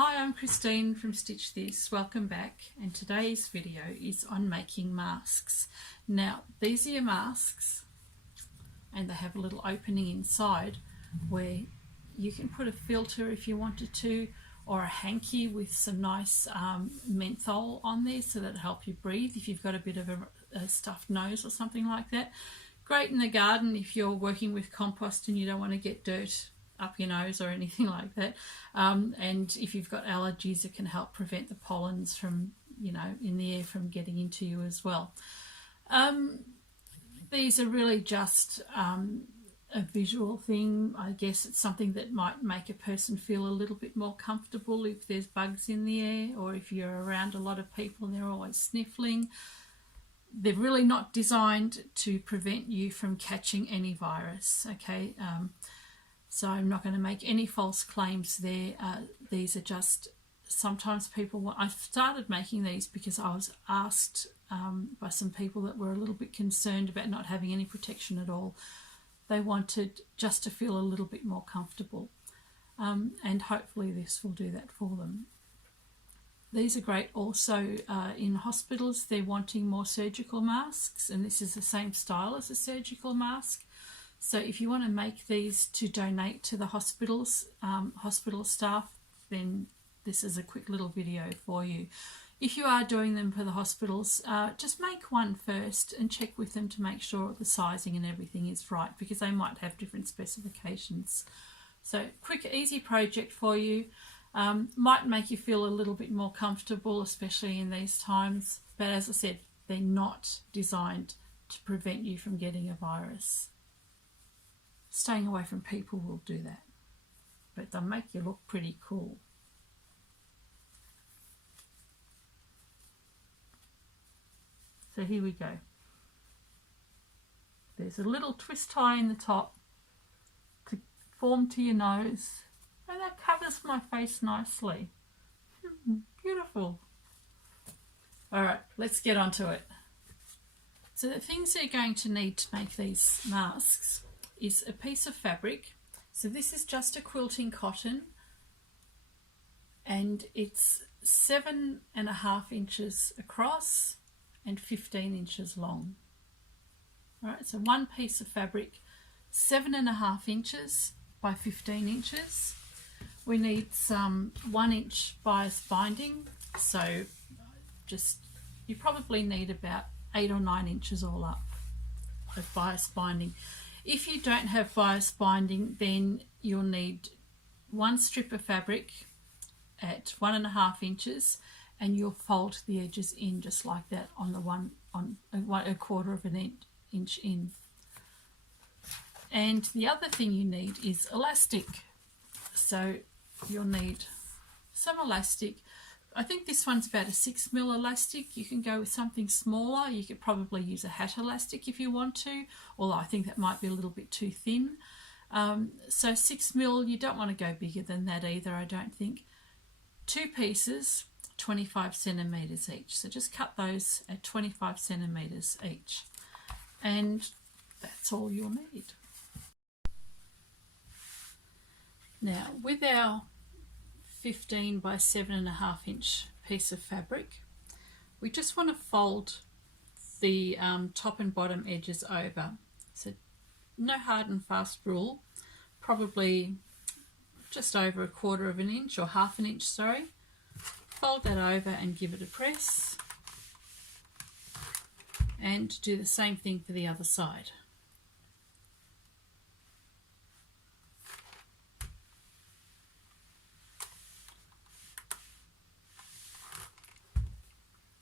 Hi, I'm Christine from Stitch This. Welcome back, and today's video is on making masks. Now these are your masks and they have a little opening inside where you can put a filter if you wanted to, or a hanky with some nice menthol on there so that it'll help you breathe if you've got a bit of a stuffed nose or something like that. Great in the garden if you're working with compost and you don't want to get dirt up your nose or anything like that, and if you've got allergies, it can help prevent the pollens from, in the air from getting into you as well. These are really just a visual thing. I guess it's something that might make a person feel a little bit more comfortable if there's bugs in the air, or if you're around a lot of people and they're always sniffling. They're really not designed to prevent you from catching any virus, okay? So I'm not going to make any false claims there. These are just, sometimes people I started making these because I was asked by some people that were a little bit concerned about not having any protection at all. They wanted just to feel a little bit more comfortable, and hopefully this will do that for them. These are great also in hospitals. They're wanting more surgical masks, and this is the same style as a surgical mask. So if you want to make these to donate to the hospitals, hospital staff, then this is a quick little video for you. If you are doing them for the hospitals, just make one first and check with them to make sure the sizing and everything is right, because they might have different specifications. So quick, easy project for you. Might make you feel a little bit more comfortable, especially in these times. But as I said, they're not designed to prevent you from getting a virus. Staying away from people will do that, but they'll make you look pretty cool. So here we go. There's a little twist tie in the top to form to your nose, and that covers my face nicely. Beautiful. All right, let's get on to it. So the things you're going to need to make these masks is a piece of fabric. So this is just a quilting cotton, and it's 7.5 inches across and 15 inches long. All right, so one piece of fabric, 7.5 inches by 15 inches. We need some 1 inch bias binding, so you probably need about 8 or 9 inches all up of bias binding. If you don't have bias binding, then you'll need one strip of fabric at 1.5 inches, and you'll fold the edges in just like that on the a quarter of an inch in. And the other thing you need is elastic. So you'll need some elastic. I think this one's about a 6mm elastic. You can go with something smaller. You could probably use a hat elastic if you want to, although I think that might be a little bit too thin. So 6mm, you don't want to go bigger than that either, I don't think. 2 pieces, 25 centimetres each. So just cut those at 25 centimetres each. And that's all you'll need. Now, with our 15 by 7.5 inch piece of fabric, we just want to fold the top and bottom edges over. So no hard and fast rule, probably just over a quarter of an inch or half an inch, sorry. Fold that over and give it a press, and do the same thing for the other side.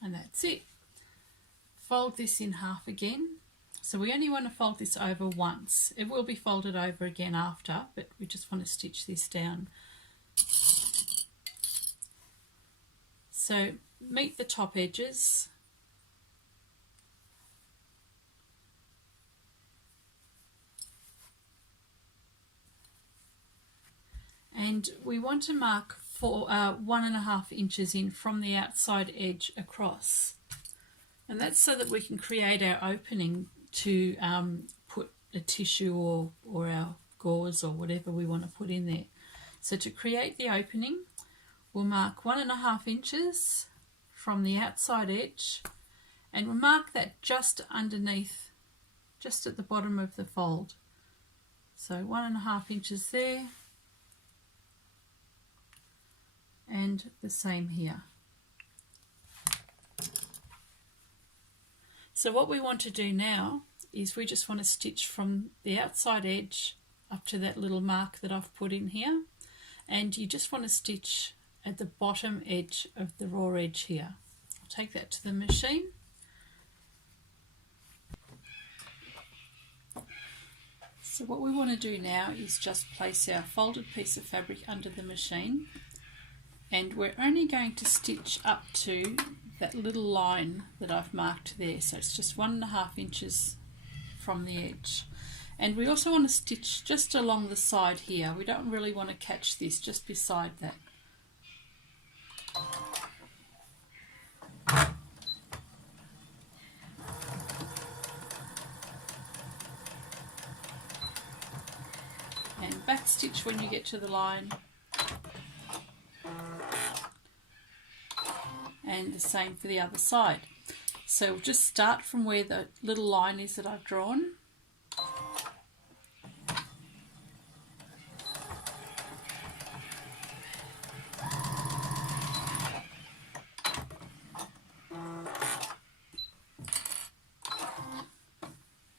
And that's it. Fold this in half again. So we only want to fold this over once. It will be folded over again after, but we just want to stitch this down. So meet the top edges. And we want to mark for 1.5 inches in from the outside edge across, and that's so that we can create our opening to put a tissue or our gauze or whatever we want to put in there. So to create the opening, we'll mark 1.5 inches from the outside edge, and we'll mark that just underneath, just at the bottom of the fold. So 1.5 inches there, and the same here. So what we want to do now is we just want to stitch from the outside edge up to that little mark that I've put in here, and you just want to stitch at the bottom edge of the raw edge here. I'll take that to the machine. So what we want to do now is just place our folded piece of fabric under the machine, and we're only going to stitch up to that little line that I've marked there. So it's just 1.5 inches from the edge. And we also want to stitch just along the side here. We don't really want to catch this, just beside that. And back stitch when you get to the line. And the same for the other side. So we'll just start from where the little line is that I've drawn.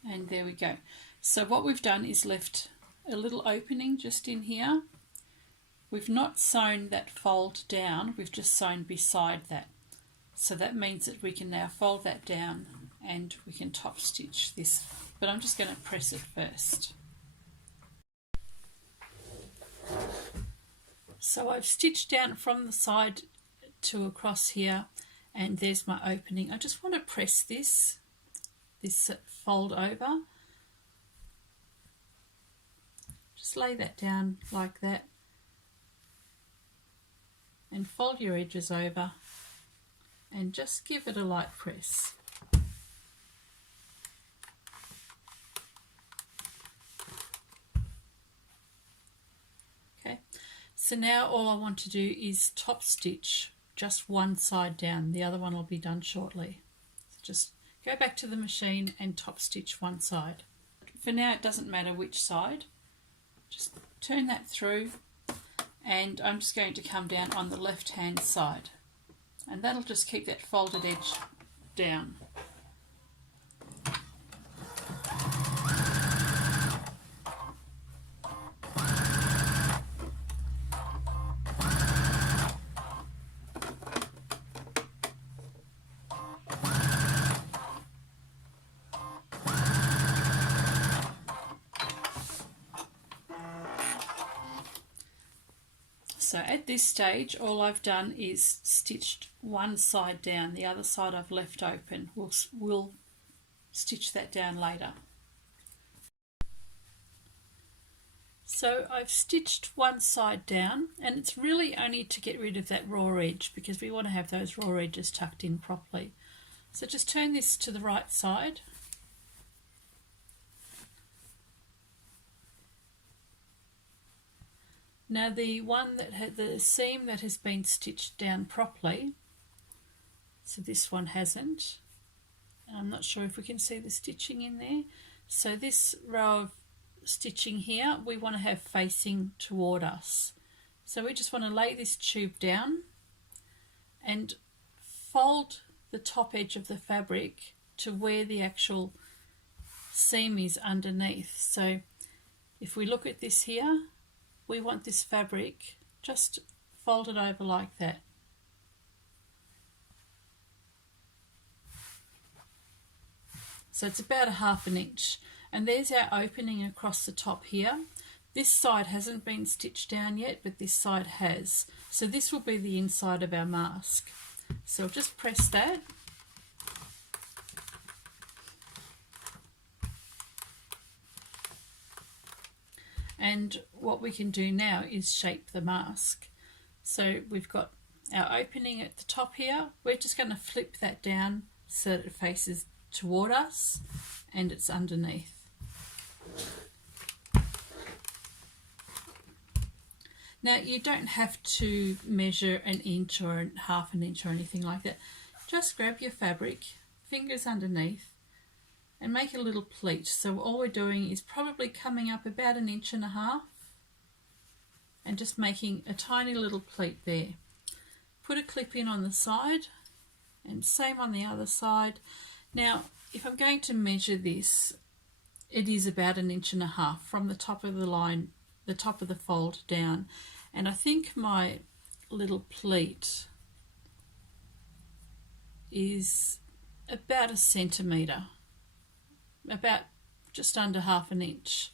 And there we go. So what we've done is left a little opening just in here. We've not sewn that fold down, we've just sewn beside that. So that means that we can now fold that down and we can top stitch this, but I'm just going to press it first. So I've stitched down from the side to across here, and there's my opening. I just want to press this fold over. Just lay that down like that and fold your edges over and just give it a light press. Okay, so now all I want to do is top stitch just one side down. The other one will be done shortly. So just go back to the machine and top stitch one side. For now it doesn't matter which side. Just turn that through, and I'm just going to come down on the left hand side, and that'll just keep that folded edge down. So at this stage, all I've done is stitched one side down. The other side I've left open. We'll stitch that down later. So I've stitched one side down, and it's really only to get rid of that raw edge because we want to have those raw edges tucked in properly. So just turn this to the right side. Now the one that had the seam that has been stitched down properly, so this one hasn't, and I'm not sure if we can see the stitching in there. So this row of stitching here we want to have facing toward us. So we just want to lay this tube down and fold the top edge of the fabric to where the actual seam is underneath. So if we look at this here, we want this fabric just folded over like that. So it's about 1/2 inch, and there's our opening across the top here. This side hasn't been stitched down yet, but this side has. So this will be the inside of our mask. So just press that. And what we can do now is shape the mask. So we've got our opening at the top here. We're just going to flip that down so that it faces toward us and it's underneath. Now you don't have to measure an inch or half an inch or anything like that. Just grab your fabric, fingers underneath, and make a little pleat. So all we're doing is probably coming up about 1.5 inches and just making a tiny little pleat there. Put a clip in on the side and same on the other side. Now if I'm going to measure this, it is about 1.5 inches from the top of the line, the top of the fold down, and I think my little pleat is about 1 centimetre, about just under half an inch.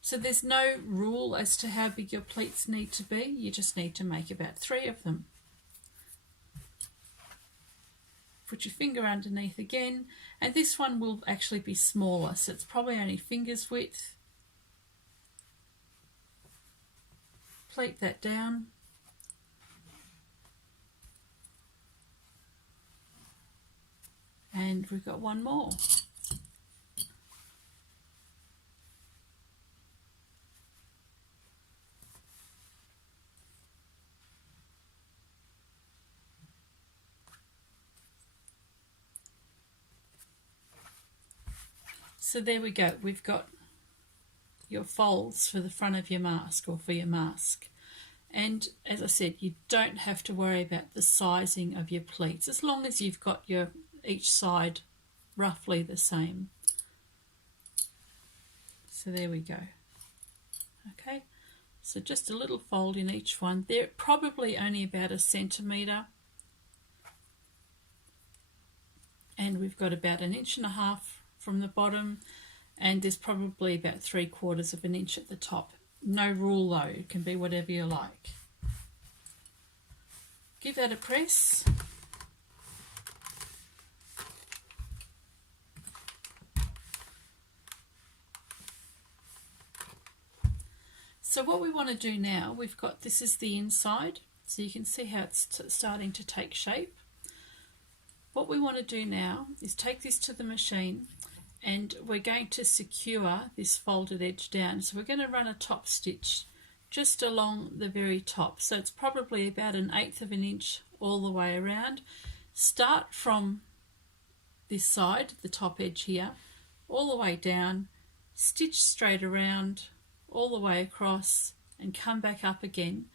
So there's no rule as to how big your pleats need to be, you just need to make about 3 of them. Put your finger underneath again, and this one will actually be smaller, so it's probably only finger's width. Pleat that down. And we've got one more. So there we go, we've got your folds for the front of your mask or for your mask. And as I said, you don't have to worry about the sizing of your pleats as long as you've got your each side roughly the same. So there we go. Okay, so just a little fold in each one. They're probably only about 1 centimetre. And we've got about 1.5 inches from the bottom, and there's probably about 3/4 of an inch at the top. No rule though, it can be whatever you like. Give that a press. So what we want to do now, we've got, this is the inside, so you can see how it's starting to take shape. What we want to do now is take this to the machine, and we're going to secure this folded edge down. So we're going to run a top stitch just along the very top. So it's probably about 1/8 of an inch all the way around. Start from this side, the top edge here, all the way down, stitch straight around, all the way across, and come back up again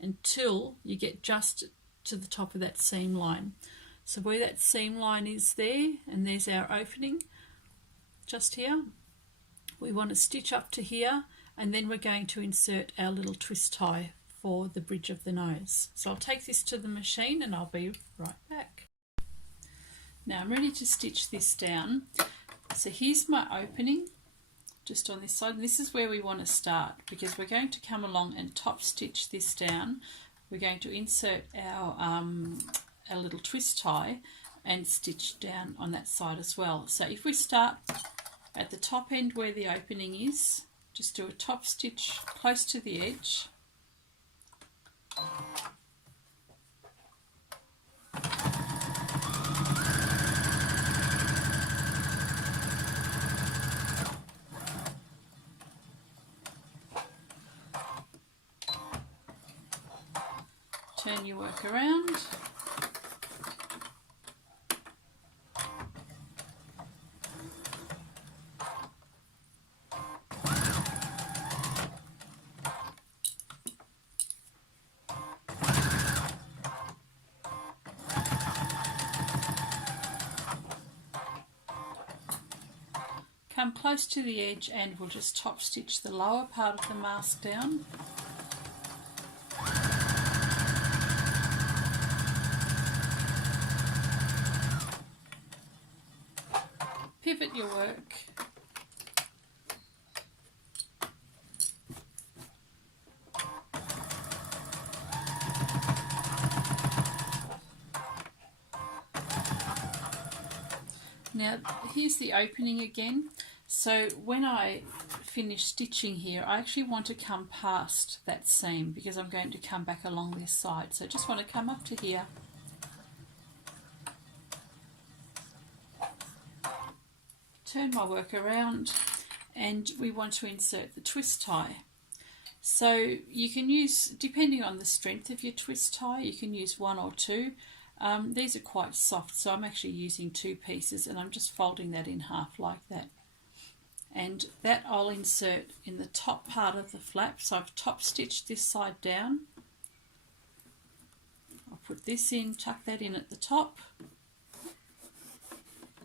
until you get just to the top of that seam line. So where that seam line is there, and there's our opening, just here, we want to stitch up to here, and then we're going to insert our little twist tie for the bridge of the nose. So I'll take this to the machine and I'll be right back. Now I'm ready to stitch this down. So here's my opening just on this side, and this is where we want to start, because we're going to come along and top stitch this down. We're going to insert our little twist tie and stitch down on that side as well. So if we start at the top end where the opening is, just do a top stitch close to the edge, turn your work around, come close to the edge, and we'll just top stitch the lower part of the mask down. Pivot your work. Now here's the opening again. So when I finish stitching here, I actually want to come past that seam because I'm going to come back along this side. So I just want to come up to here, turn my work around, and we want to insert the twist tie. So you can use, depending on the strength of your twist tie, you can use one or two. These are quite soft, so I'm actually using 2 pieces, and I'm just folding that in half like that. And that I'll insert in the top part of the flap. So I've top stitched this side down. I'll put this in, tuck that in at the top,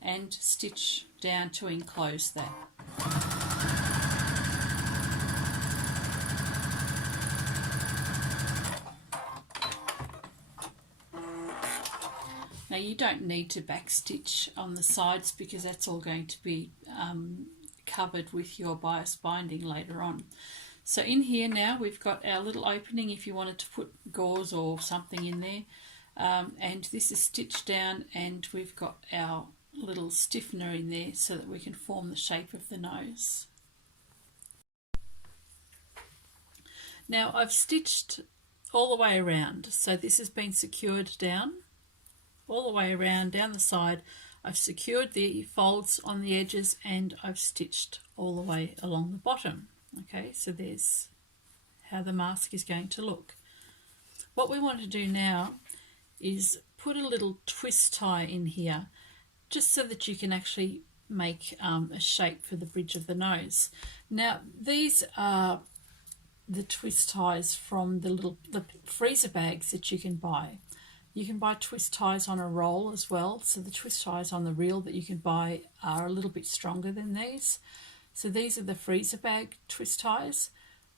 and stitch down to enclose that. Now you don't need to backstitch on the sides because that's all going to be covered with your bias binding later on. So in here now we've got our little opening if you wanted to put gauze or something in there, and this is stitched down, and we've got our little stiffener in there so that we can form the shape of the nose. Now I've stitched all the way around, so this has been secured down all the way around down the side. I've secured the folds on the edges, and I've stitched all the way along the bottom. Okay, so there's how the mask is going to look. What we want to do now is put a little twist tie in here, just so that you can actually make a shape for the bridge of the nose. Now these are the twist ties from the freezer bags that you can buy. You can buy twist ties on a roll as well, so the twist ties on the reel that you can buy are a little bit stronger than these. So these are the freezer bag twist ties,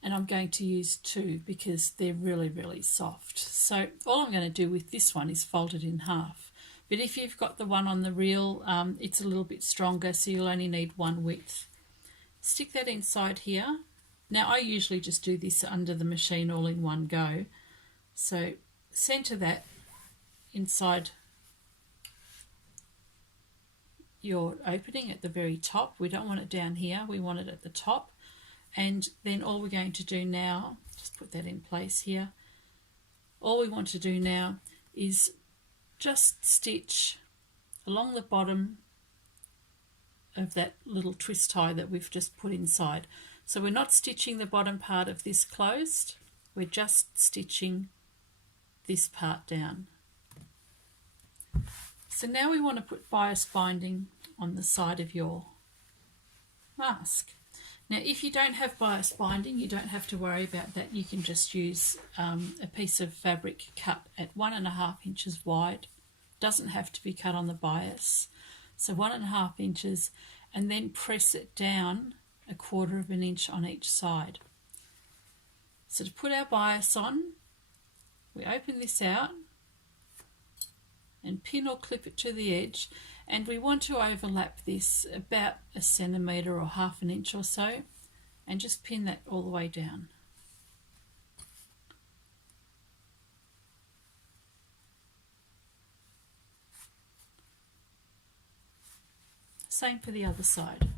and I'm going to use 2 because they're really, really soft. So all I'm going to do with this one is fold it in half. But if you've got the one on the reel, it's a little bit stronger, so you'll only need 1 width. Stick that inside here. Now I usually just do this under the machine all in one go. So center that inside your opening at the very top. We don't want it down here, we want it at the top. And then all we're going to do now, just put that in place here, all we want to do now is just stitch along the bottom of that little twist tie that we've just put inside. So we're not stitching the bottom part of this closed, we're just stitching this part down. So now we want to put bias binding on the side of your mask. Now if you don't have bias binding, you don't have to worry about that. You can just use a piece of fabric cut at 1.5 inches wide. Doesn't have to be cut on the bias. So 1.5 inches, and then press it down 1/4 inch on each side. So to put our bias on, we open this out and pin or clip it to the edge, and we want to overlap this about 1 centimetre or 1/2 inch or so, and just pin that all the way down. Same for the other side.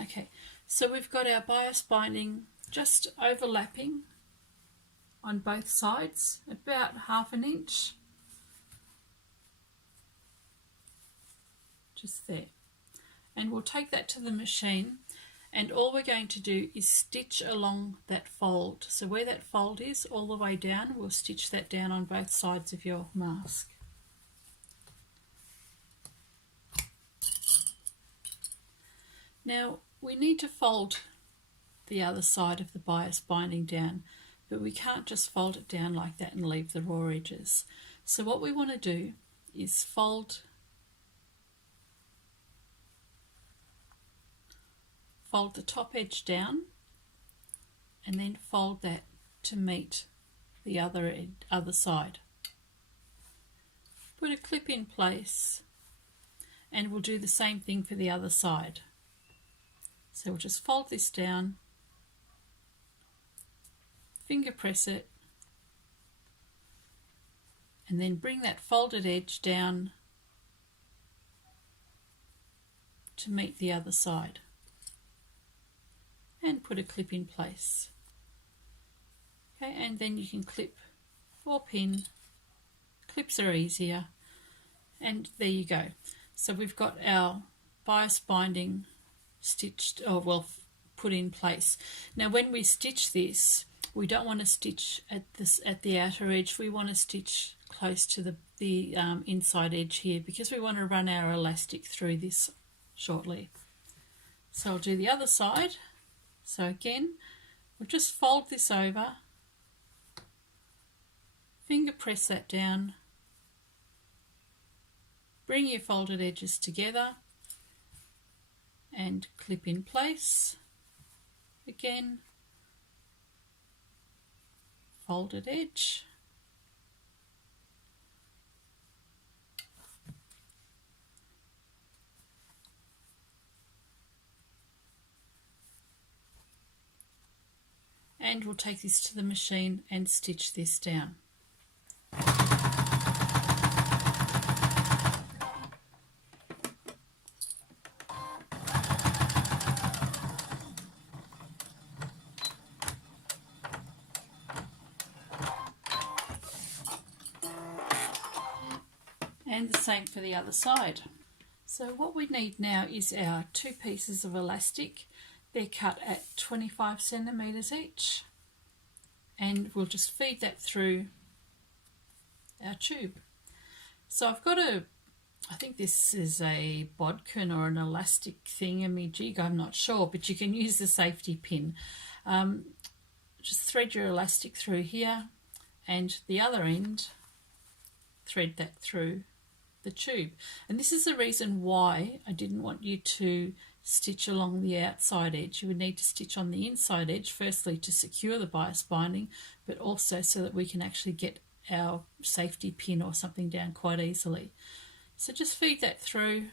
Okay, so we've got our bias binding just overlapping on both sides, about 1/2 inch, just there. And we'll take that to the machine, and all we're going to do is stitch along that fold. So where that fold is, all the way down, we'll stitch that down on both sides of your mask. Now we need to fold the other side of the bias binding down, but we can't just fold it down like that and leave the raw edges. So what we want to do is fold the top edge down, and then fold that to meet the other side. Put a clip in place, and we'll do the same thing for the other side. So we'll just fold this down, finger press it, and then bring that folded edge down to meet the other side, and put a clip in place. Okay, and then you can clip or pin. Clips are easier, and there you go. So we've got our bias binding stitched, or well, put in place. Now when we stitch this, we don't want to stitch at the outer edge. We want to stitch close to the inside edge here, because we want to run our elastic through this shortly. So I'll do the other side. So again, we'll just fold this over, finger press that down, bring your folded edges together and clip in place. Again, folded edge, and we'll take this to the machine and stitch this down. And the same for the other side. So what we need now is our 2 pieces of elastic. They're cut at 25 centimetres each, and we'll just feed that through our tube. So I've got I think this is a bodkin or an elastic thingamajig, I'm not sure, but you can use the safety pin. Just thread your elastic through here, and the other end thread that through the tube. And this is the reason why I didn't want you to stitch along the outside edge. You would need to stitch on the inside edge, firstly to secure the bias binding, but also so that we can actually get our safety pin or something down quite easily. So just feed that through.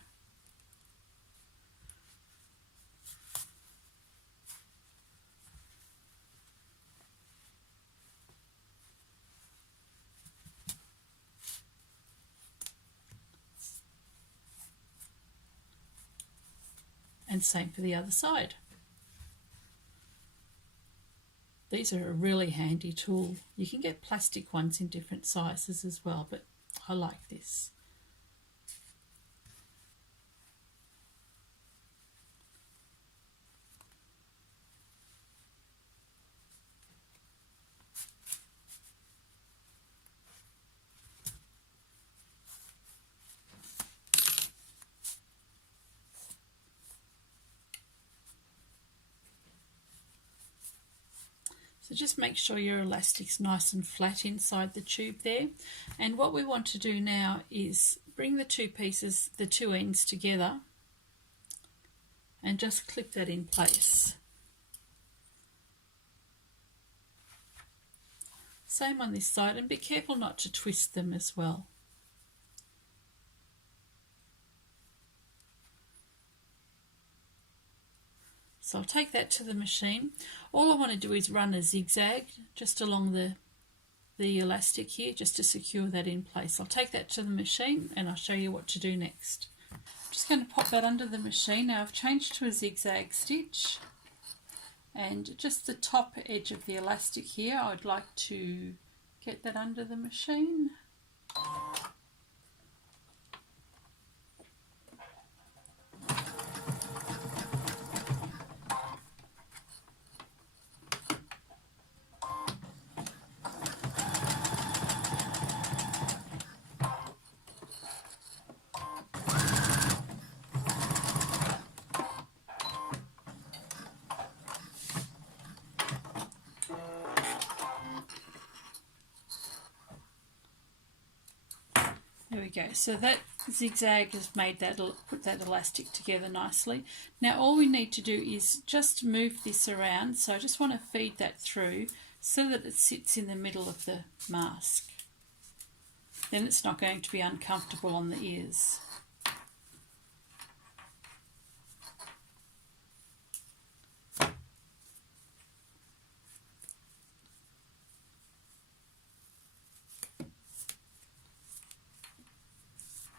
And same for the other side. These are a really handy tool. You can get plastic ones in different sizes as well, but I like this. So just make sure your elastic's nice and flat inside the tube there. And what we want to do now is bring the 2 pieces, the 2 ends together, and just clip that in place. Same on this side, and be careful not to twist them as well. So I'll take that to the machine. All I want to do is run a zigzag just along the elastic here, just to secure that in place. I'll take that to the machine and I'll show you what to do next. I'm just going to pop that under the machine. Now I've changed to a zigzag stitch, and just the top edge of the elastic here, I'd like to get that under the machine. There we go. So that zigzag has made that, put that elastic together nicely. Now all we need to do is just move this around. So I just want to feed that through so that it sits in the middle of the mask. Then it's not going to be uncomfortable on the ears.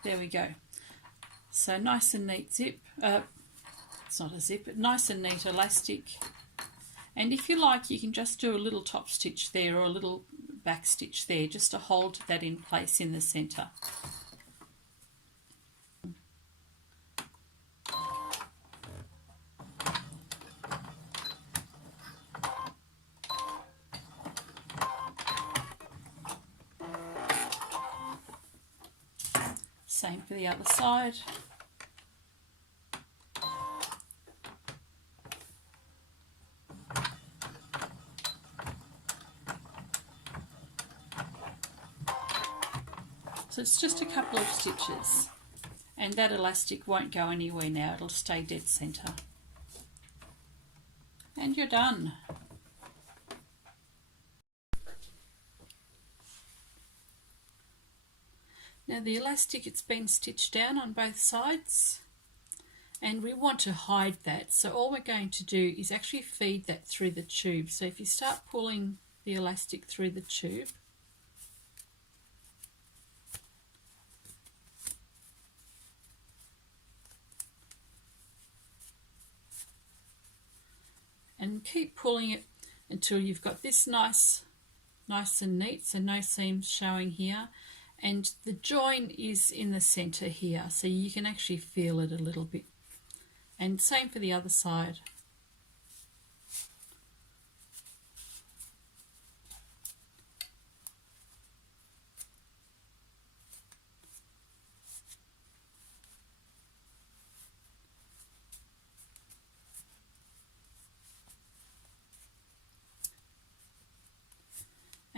There we go. So nice and neat zip. It's not a zip, but nice and neat elastic. And if you like, you can just do a little top stitch there or a little back stitch there just to hold that in place in the centre. Same for the other side. So it's just a couple of stitches, and that elastic won't go anywhere now, it'll stay dead centre. And you're done. Now the elastic, it's been stitched down on both sides, and we want to hide that. So all we're going to do is actually feed that through the tube. So if you start pulling the elastic through the tube, and keep pulling it until you've got this nice and neat, so no seams showing here. And the join is in the centre here, so you can actually feel it a little bit. And same for the other side.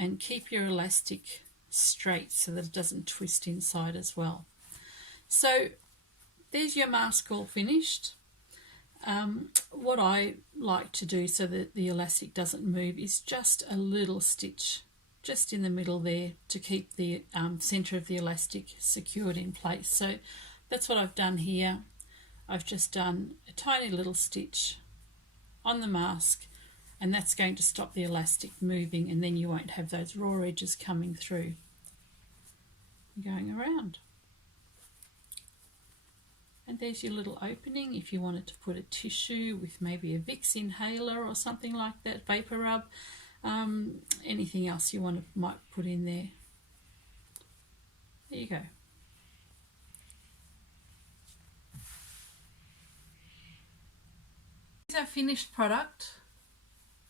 And keep your elastic straight so that it doesn't twist inside as well. So there's your mask all finished. What I like to do so that the elastic doesn't move is just a little stitch just in the middle there to keep the centre of the elastic secured in place. So that's what I've done here. I've just done a tiny little stitch on the mask, and that's going to stop the elastic moving, and then you won't have those raw edges coming through going around. And there's your little opening if you wanted to put a tissue with maybe a Vicks inhaler or something like that, vapor rub, anything else you might put in there. There you go. Here's our finished product.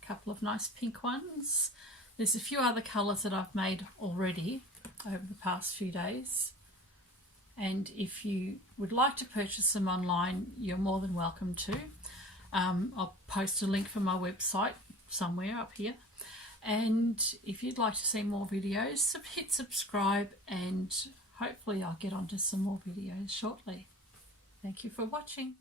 A couple of nice pink ones. There's a few other colours that I've made already over the past few days. And if you would like to purchase them online, you're more than welcome to. I'll post a link from my website somewhere up here. And if you'd like to see more videos, hit subscribe, and hopefully I'll get onto some more videos shortly. Thank you for watching.